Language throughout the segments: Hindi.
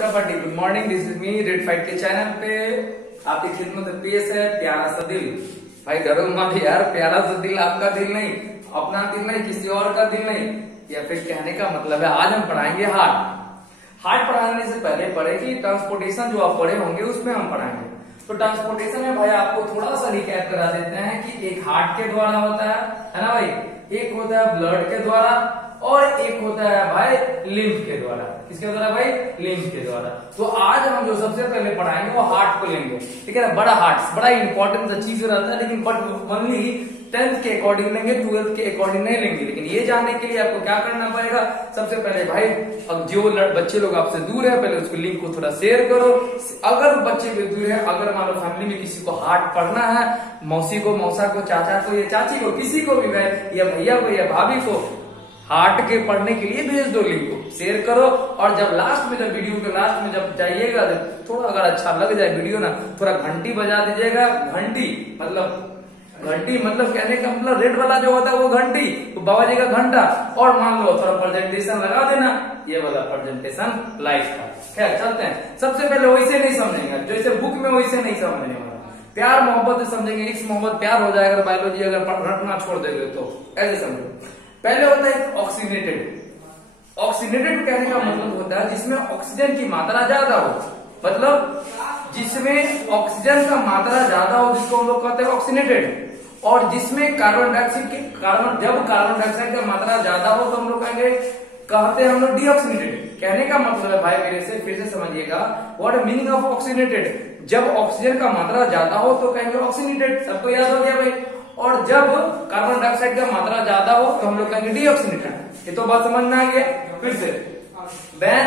Good morning, this is me red fight के चैनल पे आपकी खिदमत में पेश है प्यारा सा दिल। भाई डरो मत यार, प्यारा सा दिल आपका दिल नहीं, अपना दिल नहीं, किसी और का दिल नहीं। या फिर कहने का मतलब है आज हम पढ़ाएंगे हार्ट पढ़ाने से पहले पढ़े कि ट्रांसपोर्टेशन जो आप पढ़े होंगे उसमें हम पढ़ाएंगे। तो ट्रांसपोर्टेशन में भाई आपको थोड़ा सा रिकैप करा देते हैं कि एक हार्ट के द्वारा होता है ना भाई, एक होता है ब्लड के द्वारा और एक होता है भाई लिम्फ के द्वारा। किसके द्वारा भाई? लिम्फ के द्वारा। तो आज हम जो सबसे पहले पढ़ाएंगे वो हार्ट को लेंगे, ठीक है ना। बड़ा हार्ट बड़ा इंपॉर्टेंट चीज रहता है, लेकिन बट ओनली 10th के अकॉर्डिंग लेंगे, 12th के अकॉर्डिंग नहीं लेंगे। लेकिन ये जानने के लिए आपको क्या करना पड़ेगा, सबसे पहले भाई अब जो बच्चे लोग आपसे दूर है पहले उसको लिंक को थोड़ा शेयर करो। अगर बच्चे भी दूर है, अगर मान लो फैमिली में किसी को हार्ट पढ़ना है, मौसी को, मौसा को, चाचा को या चाची को, किसी को भी भाई, या भैया को या भाभी को हार्ट के पढ़ने के लिए भेज दो, लिंक को शेयर करो। और जब लास्ट में, जब वीडियो के लास्ट में जब जाइएगा, थोड़ा अगर अच्छा लग जाए वीडियो ना, थोड़ा घंटी बजा दीजिएगा। घंटी मतलब कहने का मतलब रेड वाला जो होता है वो घंटी, तो बाबा जी का घंटा। और मान लो थोड़ा प्रेजेंटेशन लगा देना, ये वाला प्रेजेंटेशन लाइव का। खैर चलते हैं, सबसे पहले वैसे नहीं समझेंगे जैसे बुक में, वैसे नहीं समझने वाला, प्यार मोहब्बत से समझेंगे। इस मोहब्बत प्यार हो जाएगा बायोलॉजी अगर रटना छोड़ देंगे तो। ऐसे समझो, पहले होता है ऑक्सीनेटेड। ऑक्सीनेटेड कहने का मतलब होता है जिसमें ऑक्सीजन की मात्रा ज्यादा हो, मतलब जिसमें ऑक्सीजन का मात्रा ज्यादा हो, जिसको हम लोग कहते हैं ऑक्सीनेटेड। और जिसमें कार्बन डाइऑक्साइड जब कार्बन डाइऑक्साइड का मात्रा ज्यादा हो तो हम लोग कहते हैं हम लोग डीऑक्सीनेटेड। कहने का मतलब है भाई मेरे से फिर से समझिएगा, व्हाट मीनिंग ऑफ ऑक्सीनेटेड। जब ऑक्सीजन का मात्रा ज्यादा हो तो कहेंगे ऑक्सीनेटेड, सबको याद हो गया भाई। और जब कार्बन डाइऑक्साइड का मात्रा ज्यादा हो तो हम लोग कहेंगे डीऑक्सीनेटेड। ये तो बात समझ में आ गया। फिर से, when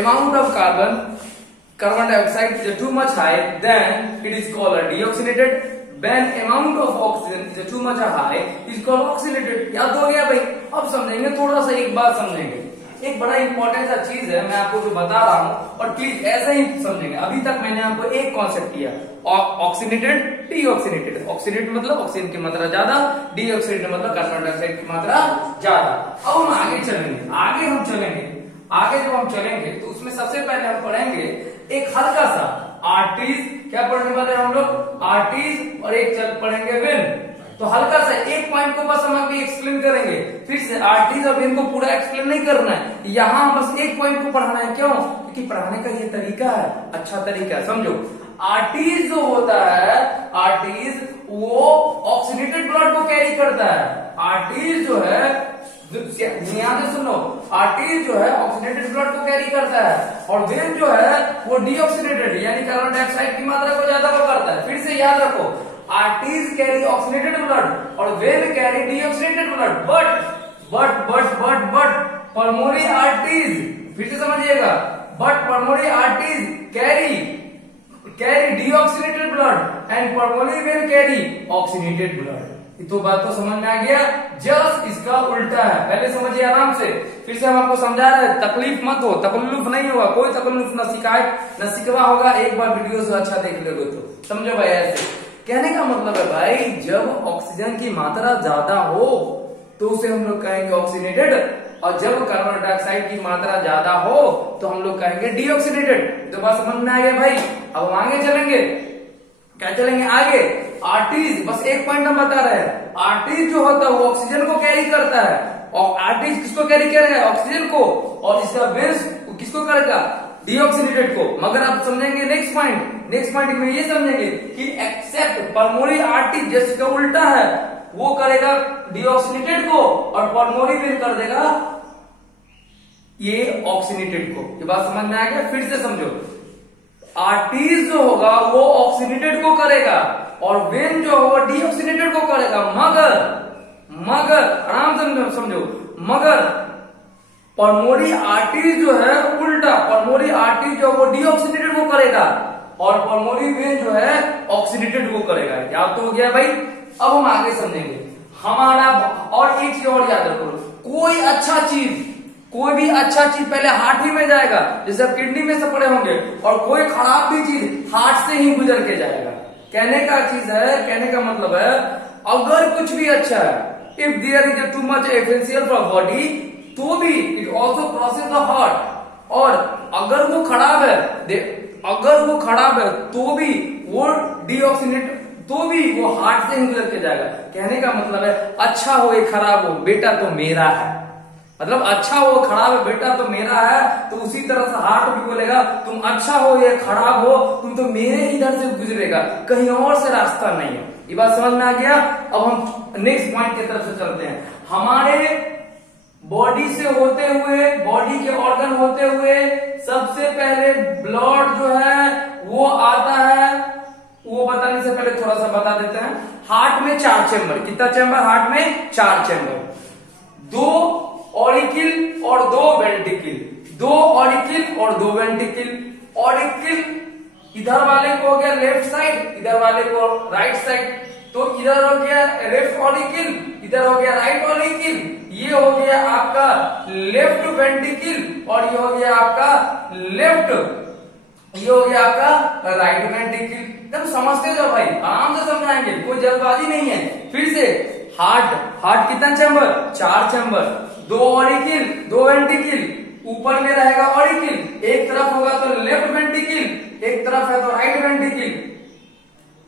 amount of carbon dioxide is too much high, then it is called a deoxygenated. When amount of oxygen is too much high, it is called oxygenated. याद हो गया भाई। अब समझेंगे, थोड़ा सा एक बात समझेंगे, एक बड़ा इंपॉर्टेंट सा चीज है, मैं आपको जो बता रहा हूँ, और प्लीज ऐसे ही समझेंगे। अभी तक मैंने आपको एक कॉन्सेप्ट किया, ऑक्सीनेटेड, डीऑक्सीनेटेड। ऑक्सीनेटेड मतलब ऑक्सीजन की मात्रा ज्यादा, डीऑक्सीनेटेड मतलब कार्बन डाइऑक्साइड की मात्रा ज्यादा। अब हम आगे चलेंगे, आगे जब हम चलेंगे तो उसमें सबसे पहले हम पढ़ेंगे एक हल्का सा आर्टरीज। क्या पढ़ने वाले हम लोग? आर्टरीज। और एक पढ़ेंगे वेन। तो हल्का सा एक पॉइंट को बस हम अभी एक्सप्लेन करेंगे। फिर से आर्टरीज और वेन को पूरा एक्सप्लेन नहीं करना है, यहाँ बस एक पॉइंट को पढ़ाना है। क्यों? क्योंकि पढ़ाने का ये तरीका है, अच्छा तरीका है, समझो। आर्टरीज जो होता है, आर्टरीज वो ऑक्सीडेटेड ब्लड को कैरी करता है। आर्टरीज जो है, ध्यान से सुनो, आर्टरीज जो है ऑक्सीडेटेड ब्लड को कैरी करता है, और वेन जो है वो डीऑक्सीडेटेड यानी कार्बन डाइऑक्साइड की मात्रा को ज्यादा वो करता है। फिर से याद रखो, आर्टरीज कैरी ऑक्सीडेटेड ब्लड और vein carry deoxidated blood. But pulmonary arteries, फिर से समझिएगा, but pulmonary arteries carry deoxidated blood and pulmonary vein carry oxidated blood. तो बात तो समझ में आ गया। जस्ट इसका उल्टा है, पहले समझिए आराम से। फिर से हम आपको समझा रहे हैं, तकलीफ मत हो, तकल्लुफ नहीं होगा, कोई तकल्लुफ न शिकायत न शिकवा होगा। एक बार वीडियो से अच्छा देख लोगे तो समझो भाई। ऐसे कहने का मतलब है भाई, जब ऑक्सीजन की मात्रा ज्यादा हो तो उसे हम लोग कहेंगे ऑक्सीनेटेड, और जब कार्बन डाइऑक्साइड की मात्रा ज्यादा हो तो हम लोग कहेंगे डीऑक्सीनेटेड। तो बात समझ में आ गया भाई। अब हम आगे चलेंगे, क्या चलेंगे आगे? आर्टरीज, बस एक पॉइंट हम बता रहे हैं। आर्टरीज जो होता है वो ऑक्सीजन को कैरी करता है, और आर्टरीज किसको कैरी करेगा? ऑक्सीजन को। और इसका वेन्स किसको करेगा? डीऑक्सीनेटेड को। मगर आप समझेंगे नेक्स्ट पॉइंट में ये समझेंगे कि एक्सेप्ट पल्मोनरी आर्टरीज, जिसका उल्टा है, वो करेगा डीऑक्सीनेटेड को, और पल्मोनरी वेन कर देगा ये ऑक्सीनेटेड को। ये बात समझ में आ गया? फिर से समझो, आर्टरीज जो होगा वो ऑक्सीनेटेड को करेगा, और वेन जो होगा डीऑक्सीनेटेड को करेगा। मगर आराम से समझो, मगर पल्मोनरी आर्टरीज जो है उल्टा, पल्मोनरी आर्टरीज जो वो डीऑक्सीनेटेड को करेगा, और पल्मोनरी वेन जो है ऑक्सीनेटेड को करेगा। याद तो हो गया भाई। अब हम आगे समझेंगे हमारा, और एक चीज और याद रखो, कोई भी अच्छा चीज पहले हार्ट ही में जाएगा, जैसे आप किडनी में से पड़े होंगे, और कोई खराब भी चीज हार्ट से ही गुजर के जाएगा। कहने का चीज है, कहने का मतलब है, अगर कुछ भी अच्छा है, if there is too much essential for body, तो भी it also crosses the heart, और अगर वो खराब है, अगर वो खराब है तो भी वो डीऑक्सीनेट तो भी वो हार्ट से निकल के जाएगा। कहने का मतलब है अच्छा हो या खराब हो बेटा तो मेरा है, मतलब अच्छा हो खराब है बेटा तो मेरा है। तो उसी तरह से हार्ट भी बोलेगा तुम अच्छा हो या खराब हो तुम तो मेरे इधर से गुजरेगा, कहीं और से रास्ता नहीं है। ये बात समझ में आ गया। अब हम नेक्स्ट पॉइंट की तरफ से चलते हैं। हमारे बॉडी से होते हुए, बॉडी के ऑर्गन होते हुए सबसे पहले ब्लड जो है वो आता है, वो बताने से पहले थोड़ा सा बता देते हैं। हार्ट में 4 चैम्बर, कितना चैम्बर? हार्ट में 4 चैम्बर, 2 ऑरिकिल और 2 वेंट्रिकल, 2 ऑरिकिल और 2 वेंट्रिकल। ऑरिकिल इधर वाले को हो गया लेफ्ट साइड, इधर वाले को राइट साइड। तो इधर हो गया लेफ्ट ऑरिकिल, इधर हो गया राइट ऑरिकिल। ये हो गया आपका लेफ्ट वेंट्रिकल और ये हो गया आपका लेफ्ट, ये हो गया आपका राइट वेंट्रिकल। एकदम समझते जाओ भाई, आराम से समझाएंगे, कोई जल्दबाजी नहीं है। फिर से हार्ट कितना चैम्बर? 4 chamber, 2 auricle 2 ventricle. ऊपर में रहेगा ऑरिकिल, एक तरफ होगा तो लेफ्ट वेंट्रिकल, एक तरफ है तो राइट वेंट्रिकल,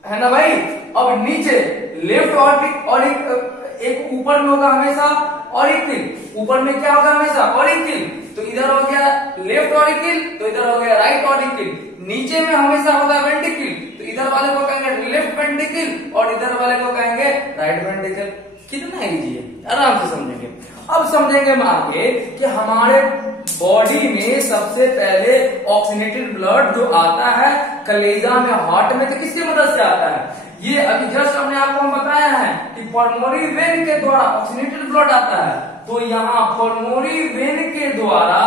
है ना भाई। अब नीचे लेफ्ट ऑरिकिल, एक ऊपर में होगा हमेशा ऑरिकिल, ऊपर में क्या होगा हमेशा? ऑरिकिल। तो इधर हो गया लेफ्ट ऑरिकिल, तो इधर हो गया राइट ऑरिकिल। नीचे में हमेशा होगा वेंट्रिकल, तो इधर वाले को कहेंगे लेफ्ट वेंट्रिकल और इधर वाले को कहेंगे राइट वेंट्रिकल। कितना इजी है, आराम से समझेंगे। अब समझेंगे हम आगे कि हमारे बॉडी में सबसे पहले ऑक्सीनेटेड ब्लड जो आता है कलेजा में, हार्ट में, तो किसकी मदद से आता है? ये अभी जस्ट हमने आपको हम बताया है कि पल्मोनरी वेन के द्वारा ऑक्सीनेटेड ब्लड आता है। तो यहाँ पल्मोनरी वेन के द्वारा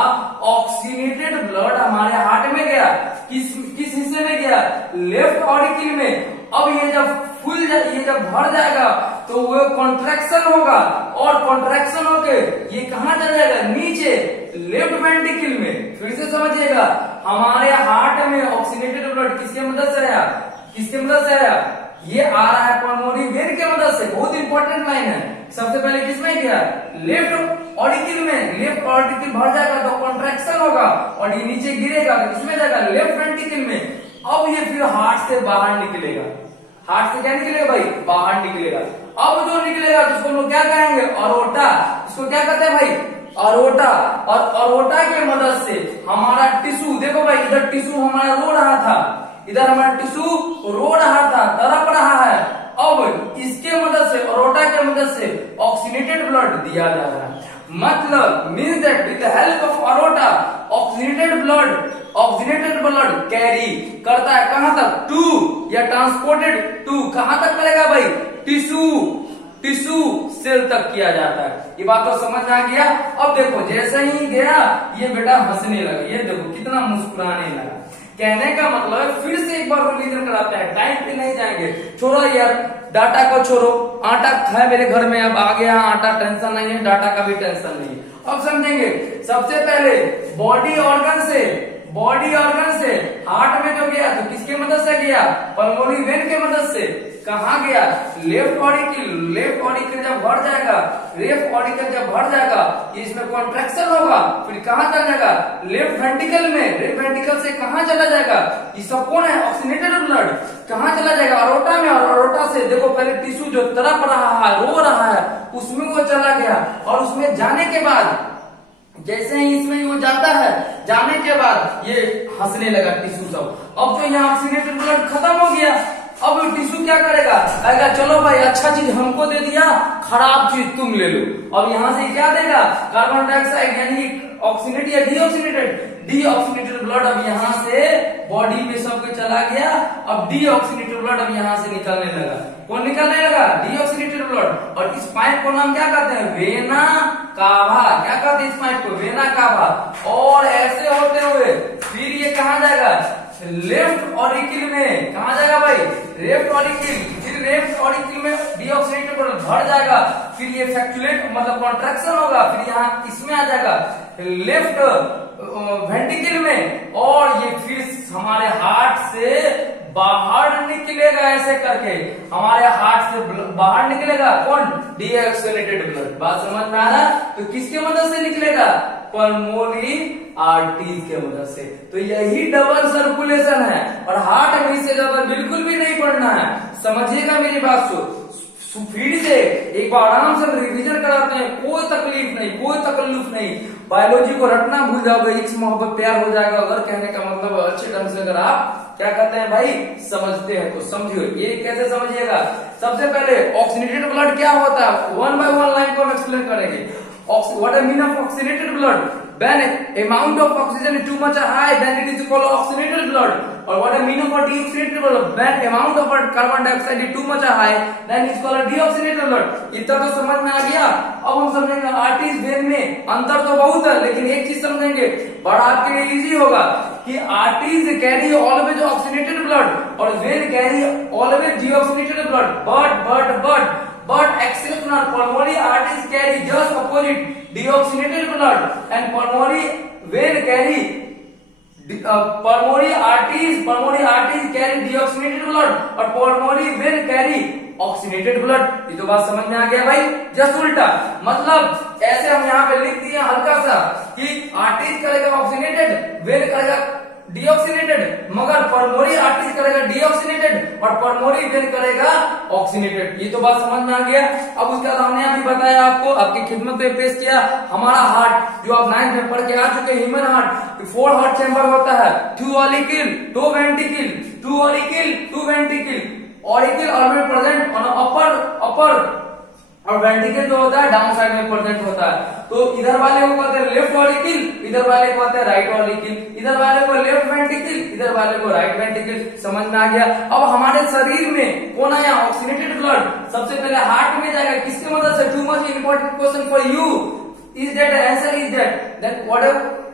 ऑक्सीनेटेड ब्लड हमारे हार्ट में गया, किस हिस्से में गया? लेफ्ट ऑरिकिल में। अब ये जब ये जब भर जाएगा तो वो कॉन्ट्रैक्शन होगा और कॉन्ट्रैक्शन होके ये कहाँ चला जाएगा? नीचे लेफ्ट वेंट्रिकल में। फिर से समझिएगा, हमारे हार्ट में ऑक्सीनेटेड ब्लड किसके मदद से आया? किसके मदद से आया? ये आ रहा है पल्मोनरी वेन के मदद से। बहुत इंपॉर्टेंट लाइन है। सबसे पहले किसमें गया? लेफ्ट ऑरिकिल में। लेफ्ट ऑरिकिल भर जाएगा तो कॉन्ट्रैक्शन होगा और ये नीचे गिरेगा तो किसमें जाएगा? लेफ्ट वेंट्रिकल में। अब ये फिर हार्ट से बाहर निकलेगा। हार्ट से क्या निकलेगा भाई? बाहर निकलेगा। अब जो निकलेगा तो उसको हम लोग क्या कहेंगे? अरोटा। इसको क्या कहते हैं भाई? अरोटा। और अरोटा के मदद से हमारा टिश्यू, देखो भाई इधर टिश्यू हमारा रो रहा था, इधर हमारा टिश्यू रो रहा था, तड़प रहा है। अब इसके मदद से, अरोटा के मदद से ऑक्सीनेटेड ब्लड दिया जा रहा है। मतलब means that with the help of aorta oxygenated blood carry करता है कहां तक? टू, या ट्रांसपोर्टेड टू, कहां तक करेगा भाई? टिश्यू सेल तक किया जाता है। ये बात तो समझ में आ गया। अब देखो जैसे ही गया ये बेटा हंसने लगा, ये देखो कितना मुस्कुराने लगा। कहने का मतलब फिर से एक बार रिवीजन कराते हैं, टाइम पे नहीं जाएंगे। छोड़ो यार, डाटा को छोड़ो, आटा है मेरे घर में, अब आ गया आटा, टेंशन नहीं है, डाटा का भी टेंशन नहीं है। अब समझेंगे, सबसे पहले बॉडी ऑर्गन से हार्ट में जो गया तो किसके मदद से गया? पल्मोनरी वेन के मदद से। कहा गया? Left auricle. लेफ्ट ऑरिकिल जब भर जाएगा, लेफ्ट ऑरिकिल जब भर जाएगा इसमें कॉन्ट्रैक्शन होगा, फिर कहाँ चला जाएगा? लेफ्ट वेंट्रिकल में। लेफ्ट वेंट्रिकल से कहाँ चला जाएगा? ये सब कौन है? Oxygenated blood. कहाँ चला जाएगा? अरोटा में। और अरोटा से देखो पहले टिश्यू जो तड़प रहा है, रो रहा है, उसमें वो चला गया और उसमें जाने के बाद जैसे ही इसमें वो जाता है, जाने के बाद ये हंसने लगा टिश्यू सब। अब जो यहाँ ऑक्सीनेटेड ब्लड खत्म हो गया, अब टिश्यू क्या करेगा? कहेगा चलो भाई अच्छा चीज हमको दे दिया, खराब चीज तुम ले लो। अब यहाँ से क्या देगा? कार्बन डाइऑक्साइड, यानी ऑक्सीनेट या डीऑक्सीनेटेड ब्लड अब यहाँ से बॉडी में सबके चला गया। अब डीऑक्सीनेटेड ब्लड अब यहाँ से निकलने लगा। कौन निकलने लगा? Deoxygenated blood. और इस पाइप को नाम क्या कहते हैं? Vena cava. क्या कहते हैं इस पाइप को? Vena cava. और ऐसे होते हुए फिर ये कहाँ जाएगा? लेफ्ट ऑरिकिल में। कहा जाएगा भाई? Left auricle. फिर लेफ्ट ऑरिकिल में डीऑक्सीनेटेड ब्लड भर जाएगा, फिर ये फ्रैक्चुलेट मतलब कॉन्ट्रैक्शन होगा, फिर यहाँ इसमें आ जाएगा लेफ्ट वेंट्रिकल में, और ये फिर हमारे हार्ट से बाहर निकलेगा। ऐसे करके हमारे हार्ट से बाहर निकलेगा कौन? Deoxygenated blood. बात समझ में आ रहा? तो किसके मदद से निकलेगा? पल्मोनरी आर्टरीज के मदद से। तो यही डबल सर्कुलेशन है और हार्ट में इससे ज्यादा बिल्कुल भी नहीं पढ़ना है। समझिएगा मेरी बात फिर से एक बार आराम से रिवीजन कराते हैं, कोई तकलीफ नहीं, कोई तकल्लुफ नहीं। बायोलॉजी को रटना भूल जाओगे, इश्क मोहब्बत प्यार हो जाएगा। अगर कहने का मतलब अच्छे ढंग से अगर आप क्या कहते हैं भाई समझते हैं तो समझिए। ये कैसे समझिएगा, सबसे पहले ऑक्सीनेटेड ब्लड क्या होता है, वन बाय वन लाइन को हम एक्सप्लेन करेंगे। What I mean of oxygenated blood? When amount of oxygen is too much high, then it is called oxygenated blood. Or what I mean of deoxygenated blood? When amount of carbon dioxide is too much high, then it is called deoxygenated blood. इतना तो समझ में आ गया। अब हम समझेंगे आर्टरीज वेन में अंतर तो बहुत है, लेकिन एक चीज समझेंगे बड़ा आपके लिए इजी होगा कि arteries carry always oxygenated blood और vein carry always deoxygenated blood. But exceptional pulmonary arteries carry just opposite deoxygenated blood and pulmonary vein carry pulmonary arteries carry deoxygenated blood और pulmonary vein carry oxygenated blood। ये तो बात समझ में आ गया भाई। जस्ट उल्टा मतलब ऐसे हम यहाँ पे लिख दिए हल्का सा कि आर्टरीज करेगा ऑक्सीनेटेड, वेन करेगा डीऑक्सीनेटेड, मगर पल्मोनरी आर्टरीज करेगा डीऑक्सीनेटेड और पल्मोनरी वेन करेगा ऑक्सीनेटेड। ये तो बात समझ में आ गया। अब उसके बाद हमने अभी बताया आपको, आपकी खिदमत में पेश किया हमारा हार्ट जो आप 9th में पढ़ के आ चुके हैं। ह्यूमन हार्ट 4 हार्ट चैम्बर होता है, 2 auricle 2 ventricle, 2 auricle 2 ventricle, auricle always present on upper और वेंट्रिकल जो होता है डाउन साइड में प्रेजेंट होता है। तो इधर वाले को कहते हैं लेफ्ट ऑरिकल, इधर वाले को कहते हैं राइट ऑरिकल, इधर वाले को लेफ्ट वेंट्रिकल, इधर वाले को राइट वेंट्रिकल। समझ में आ गया। अब हमारे शरीर में कौन आया, ऑक्सीनेटेड ब्लड सबसे पहले हार्ट में जाएगा, किसकी मदद से, too much important question for you is that, answer is that, then what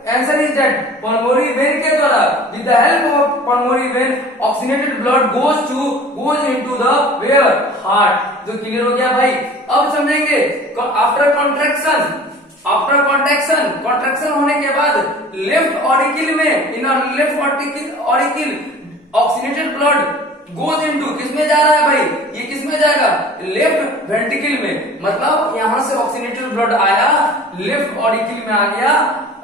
answer is that, pulmonary vein के द्वारा with the help of pulmonary vein oxygenated blood goes into the where heart. जो क्लियर हो गया भाई। अब समझेंगे आफ्टर कॉन्ट्रैक्शन होने के बाद लेफ्ट ऑरिकल में in left auricle oxygenated blood goes into किसमें जा रहा है भाई, ये किसमें जाएगा, लेफ्ट वेंट्रिकल में। मतलब यहां से ऑक्सीनेटेड ब्लड आया लेफ्ट ऑरिकल में आ गया,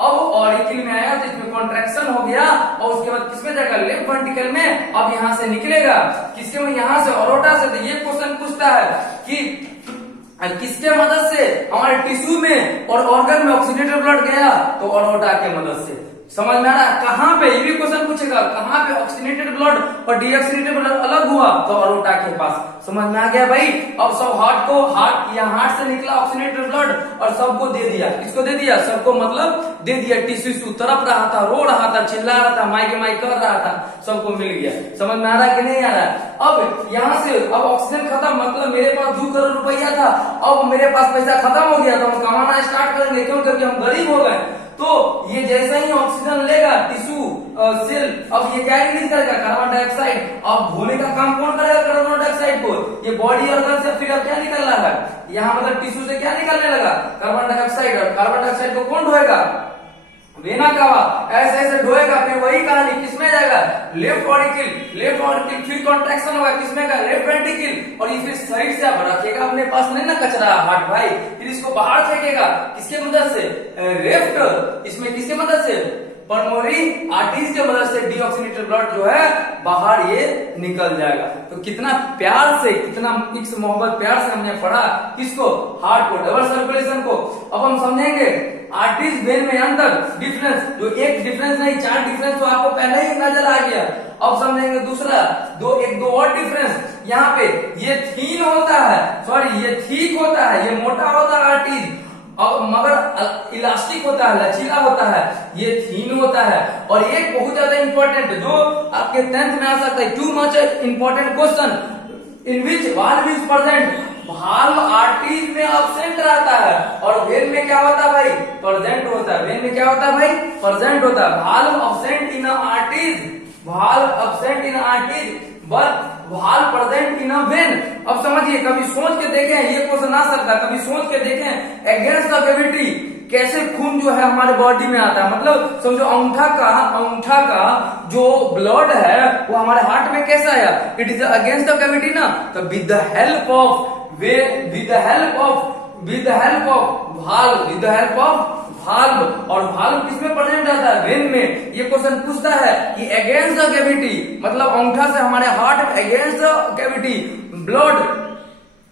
अब ऑरिकल में आया तो इसमें कॉन्ट्रैक्शन हो गया और उसके बाद किसमें जाएगा, लेफ्ट वेंट्रिकल में। अब यहां से निकलेगा किसके में, यहां से अरोटा से। तो ये क्वेश्चन पूछता है कि किसके मदद से हमारे टिश्यू में और ऑर्गन में ऑक्सीनेटेड ब्लड गया, तो अरोटा के मदद से। समझ में आ रहा है, कहां पे, ये भी क्वेश्चन पूछेगा, कहां पे ऑक्सीनेटेड ब्लड और डीऑक्सीनेटेड ब्लड अलग हुआ, तो अरोटा के पास। समझ में आ गया भाई। अब सब हार्ट से निकला ऑक्सीनेटेड ब्लड और सबको दे दिया, किसको दे दिया, सबको मतलब दे दिया। टिश्यू तरफ रहा था, रो रहा था, चिल्ला रहा था, माई कर रहा था, सबको मिल गया। समझ में आ रहा है कि नहीं आ रहा है। अब यहाँ से अब ऑक्सीजन खत्म, मतलब मेरे पास 2 करोड़ रुपया था, अब मेरे पास पैसा खत्म हो गया, तो हम कमाना स्टार्ट करेंगे, क्यों, क्योंकि हम गरीब हो गए। तो ये जैसा ही ऑक्सीजन लेगा टिश्यू सेल, अब ये क्या रिलीज करेगा, कार्बन डाइऑक्साइड। अब धोने का काम कौन करेगा कार्बन डाइऑक्साइड को, ये बॉडी ऑर्गन से फिर अब क्या निकल रहा है, यहाँ मतलब टिश्यू से क्या निकलने लगा, कार्बन डाइऑक्साइड। और कार्बन डाइऑक्साइड को कौन ढोएगा, वेना कावा, ऐसे ऐसे ढोएगा। फिर वही कहानी किसमें जाएगा, लेफ्ट ऑरिकल, फिर कॉन्ट्रैक्शन होगा किसमें का, लेफ्ट वेंट्रिकल। और ये फिर साइड से आप रखेगा, अपने पास नहीं ना कचरा हार्ट भाई, फिर इसको बाहर फेंकेगा, किसके मदद से, लेफ्ट, इसमें किसके मदद से, पल्मोनरी आर्टरीज के मदद से डीऑक्सीनेटेड ब्लड जो है बाहर ये निकल जाएगा। तो कितना प्यार से, कितना इश्क मोहब्बत प्यार से हमने पढ़ा किसको, हार्ट को, डबल सर्कुलेशन को। अब हम समझेंगे आर्टरीज वेन में अंतर, डिफरेंस, जो एक डिफरेंस नहीं 4 डिफरेंस तो आपको पहले ही नजर आ गया। अब समझेंगे दूसरा, दो और डिफरेंस। यहाँ पे ये थीन होता है, सॉरी ये ठीक होता है, ये मोटा होता है आर्टरीज, और मगर इलास्टिक होता है, लचीला होता है, ये थीन होता है। और एक बहुत ज्यादा इंपॉर्टेंट जो आपके 10th में आ सकता है, to much important question, in which valve is present, valve arteries में अब्सेंट रहता है और वेन में क्या होता है भाई, प्रेजेंट होता है। वेन में क्या होता है भाई, प्रेजेंट होता है। Valve absent in arteries, valve absent in arteries but valve present in when. अब समझिए, कभी सोच के देखें, ये क्वेश्चन आ सकता है, कभी सोच के देखें अगेंस्ट द कैविटी कैसे खून जो है हमारे बॉडी में आता है। मतलब समझो अंगूठा का जो ब्लड है वो हमारे हार्ट में कैसा आया, it is against the cavity ना। तो with the help of valve, और भाल्व किसमें प्रेजेंट रहता है? वेन में। ये क्वेश्चन पूछता है कि अगेंस्ट द कैविटी, मतलब अंगूठा से हमारे हार्ट में against the cavity blood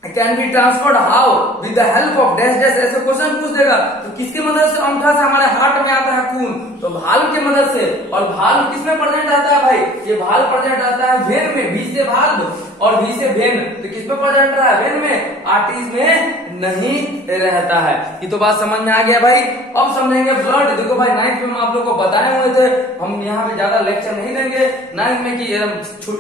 can be transferred how with the help of dash dash, ऐसे क्वेश्चन पूछ देगा। तो किसकी मदद से अंगूठा से हमारे हार्ट में आता है खून? तो भाल्व की मदद से। और भाल्व किसमें प्रेजेंट रहता है भाई? ये भाल्व प्रेजेंट रहता है वेन में, वी से भाल्व और वी से वेन। तो किसमें प्रेजेंट रहा है? वेन में, आर्टरीज में नहीं रहता है। ये तो बात समझ में आ गया भाई। अब समझेंगे ब्लड। देखो भाई 9th में हम आप लोग को बताए हुए थे, हम यहाँ पे ज्यादा लेक्चर नहीं देंगे 9th में, कि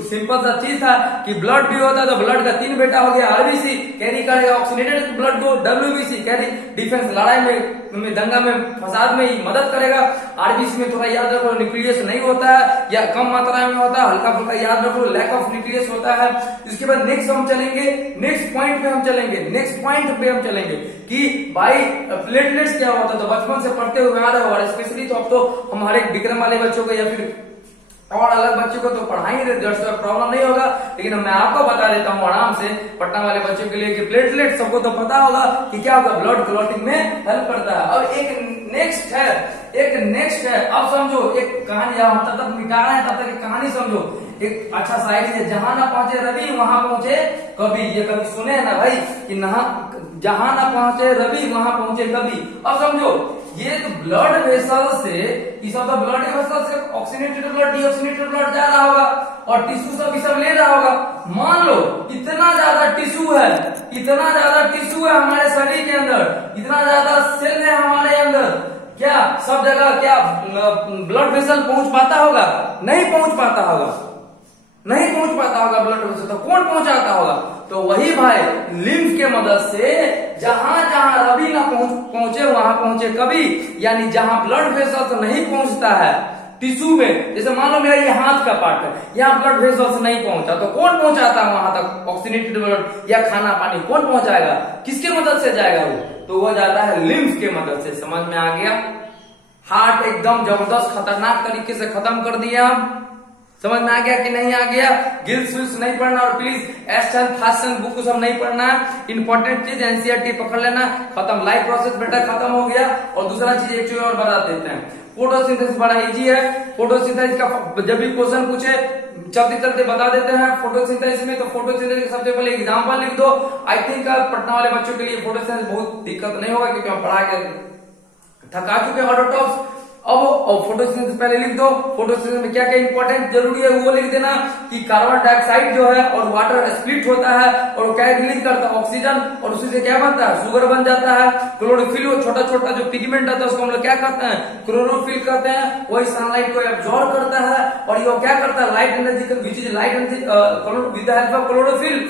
सिंपल सा चीज था कि ब्लड भी होता है तो ब्लड का 3 बेटा हो गया, आरबीसी कैरी करेगा ऑक्सीनेटेड ब्लड को, डब्ल्यूबीसी कैरी डिफेंस लड़ाई में दंगा में फसाद में ही मदद करेगा। आरबीसी में थोड़ा याद रखो न्यूक्लियस नहीं होता है या कम मात्रा में होता है, हल्का फुल्का याद रखो, लैक ऑफ न्यूक्लियस होता है। इसके बाद नेक्स्ट हम चलेंगे, नेक्स्ट पॉइंट पे हम चलेंगे, नेक्स्ट पॉइंट पे हम चलेंगे कि भाई प्लेटलेट्स क्या होता है। तो बचपन से पढ़ते हुए आ रहे हो, और स्पेशली तो अब तो हमारे विक्रम वाले बच्चों को या फिर और अलग बच्चों को तो पढ़ा ही रहे, प्रॉब्लम नहीं होगा, लेकिन मैं आपको बता देता हूँ आराम से पटना वाले बच्चों के लिए कि प्लेटलेट सबको तो पता होगा कि क्या होगा, ब्लड क्लॉटिंग में हेल्प करता है। और एक नेक्स्ट है, अब समझो एक कहानी, हम तब तक मिटा रहे हैं तब तक एक कहानी समझो। एक अच्छा शायरी है, जहां ना पहुंचे रवि वहां पहुंचे कवि। ये कभी सुने है ना भाई कि जहां ना पहुंचे रवि वहां पहुंचे कवि। अब समझो ये तो ब्लड वेसल से, इस ब्लड वेसल से ऑक्सीनेटेड ब्लड डीऑक्सीनेटेड ब्लड जा रहा होगा और टिश्यू सब ले रहा होगा। मान लो इतना ज्यादा टिश्यू है, हमारे शरीर के अंदर, इतना ज्यादा सेल है हमारे अंदर, क्या सब जगह क्या ब्लड वेसल पहुंच पाता होगा? नहीं पहुंच पाता होगा ब्लड वेसल। तो कौन पहुंचाता होगा? तो वही भाई लिम्फ के मदद से जहां जहां रवि ना पहुंचे वहां पहुंचे कवि, यानी जहां ब्लड वेसल नहीं पहुंचता है टिश्यू में, जैसे मान लो मेरा ये हाथ का पार्ट है, यहाँ ब्लड वेसल नहीं पहुंचा, तो कौन पहुंचाता है वहां तक? ऑक्सीनेटेड ब्लड या खाना पानी कौन पहुंचाएगा? किसके मदद से जाएगा वो? तो वो जाता है लिम्फ के मदद से। समझ में आ गया? हार्ट एकदम जबरदस्त खतरनाक तरीके से खत्म कर दिया हम। समझ में आ गया कि नहीं आ गया? गिल्स विल्स नहीं पढ़ना, और प्लीज एस्टन फास्टन बुक सब नहीं पढ़ना। इंपॉर्टेंट चीज एनसीईआरटी पकड़ लेना, खत्म। लाइफ प्रोसेस बेटा खत्म हो गया। और दूसरा चीज एक चीज और बता देते हैं, फोटोसिंथेसिस बड़ा इजी है। फोटोसिंथेसिस का जब भी क्वेश्चन पूछे चलते बता देते हैं फोटोसिंथेसिस में। तो फोटोसिंथेसिस सबसे पहले एग्जाम्पल लिख दो। आई थिंक पटना वाले बच्चों के लिए फोटोसिंथेसिस बहुत दिक्कत नहीं होगा, क्योंकि हम पढ़ा के थका चुके ऑटोटॉप्स। अब फोटोसिंथेसिस पहले लिख दो। फोटोसिंथेसिस में क्या क्या इंपॉर्टेंट जरूरी है वो लिख देना कि कार्बन डाइऑक्साइड जो है और वाटर स्प्लिट होता है और क्या रिलीज करता है? ऑक्सीजन, और उसी से क्या बनता है? शुगर बन जाता है। क्लोरोफिल, वो छोटा छोटा जो पिगमेंट आता है उसको हम लोग क्या करते हैं? क्लोरोफिल कहते हैं। वही सनलाइट को एब्जॉर्ब करता है और ये क्या करता है? Light energy, which is light energy with the help of chlorophyll,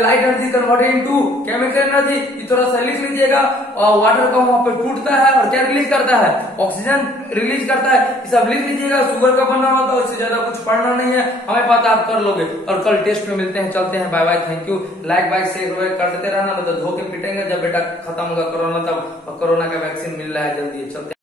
light energy converted into chemical energy. इस तरह से लिख लीजिएगा। और वाटर का वहां पर टूटता है और क्या रिलीज करता है? ऑक्सीजन रिलीज करता है। ये सब लिख लीजिएगा। शुगर का बनना होता है, उससे ज्यादा कुछ पढ़ना नहीं है, हमें पता आप कर लोगे। और कल टेस्ट में मिलते हैं, चलते हैं, bye bye, thank you. Like bye share कर देते रहना, मतलब धोखे पिटेंगे जब बेटा खत्म होगा कोरोना, तब कोरोना का वैक्सीन मिल रहा है जल्दी। चलते